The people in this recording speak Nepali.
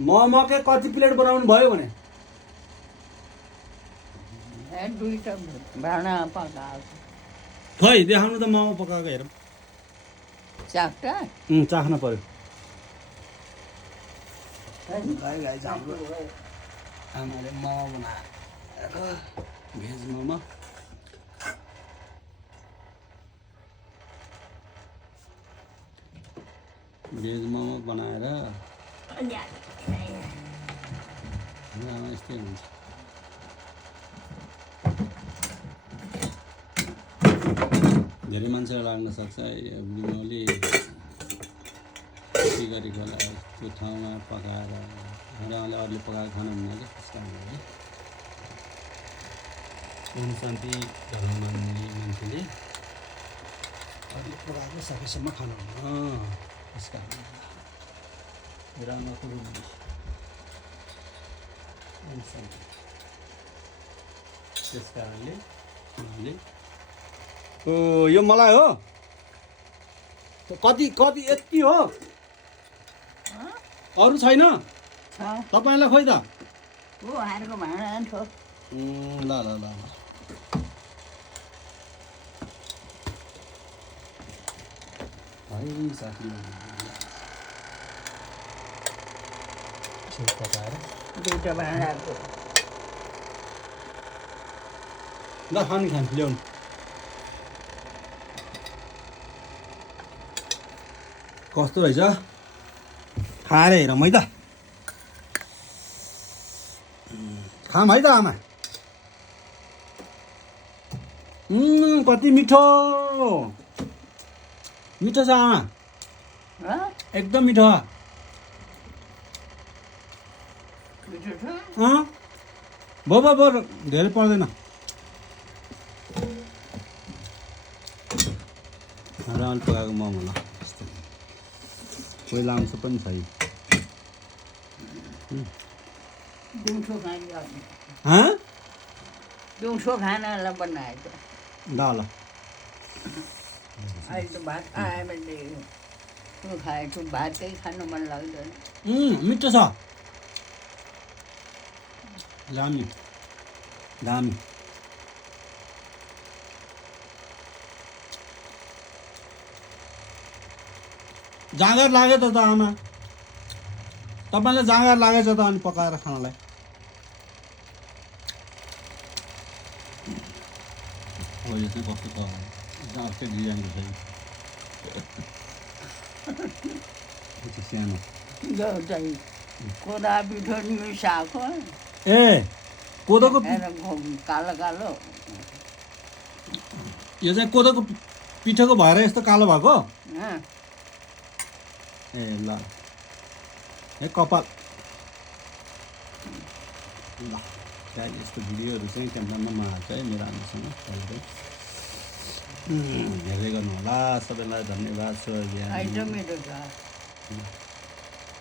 मोमोकै कति प्लेट बनाउनु भयो भने दुईटा भाँडा पकाएको खै देखाउनु त मोमो पकाएको हेरौँ चारवटा चाख्न पर्यो गाइज हाम्रो आमाले मोमो बनाएर भेज मोमो बनाएर आमा यस्तै हुन्छ धेरै मान्छेलाई लाग्न सक्छ अलि के गरेको होला त्यो ठाउँमा पकाएर उहाँले अरूले पकाएर खानु हुन्न कि त्यस्तो है ओम शान्ति धर्म मान्ने मान्छेले अरूले पकाएको सकेसम्म खानु हुन्न त्यस कारण रामाको रूप ओम शान्ति त्यस कारणले उहाँले यो मलाई हो कति कति यति हो अरू छैन तपाईँलाई खोइ त हारको भाँडा छ ल ल ल भाइ साथी पकाएर दुईटा भाँडाको ल खानु ल्याउनु कस्तो रहेछ खाएर हेरौँ है त खाम है त आमा कति मिठो मिठो छ आमा एकदम मिठो भयो धेरै पर्दैन राल पकाएको मोमो ल कोही लाउँछ पनि छ दिउँसो खानालाई बनाएको ल ल अहिले त भात खायो भने त्यो खाएको भातै खानु मन लाग्दैन मिठो छ दामी दामी जाँगर लाग्यो त आमा तपाईँलाई जाँगर लागेछ त अनि पकाएर खानलाई हो यो चाहिँ कस्तो छ अर्कै डिजाइनको छ सानो कोदा पिठो मिसाएको ए कोदोको कालो कालो यो चाहिँ कोदोको पिठोको भएर यस्तो कालो भएको ए ल ए कपाल ल यस्तो भिडियोहरू चाहिँ क्यामेरामा हाल्छ है मेरो आमासँग हेर्दै गर्नु होला सबैलाई धन्यवाद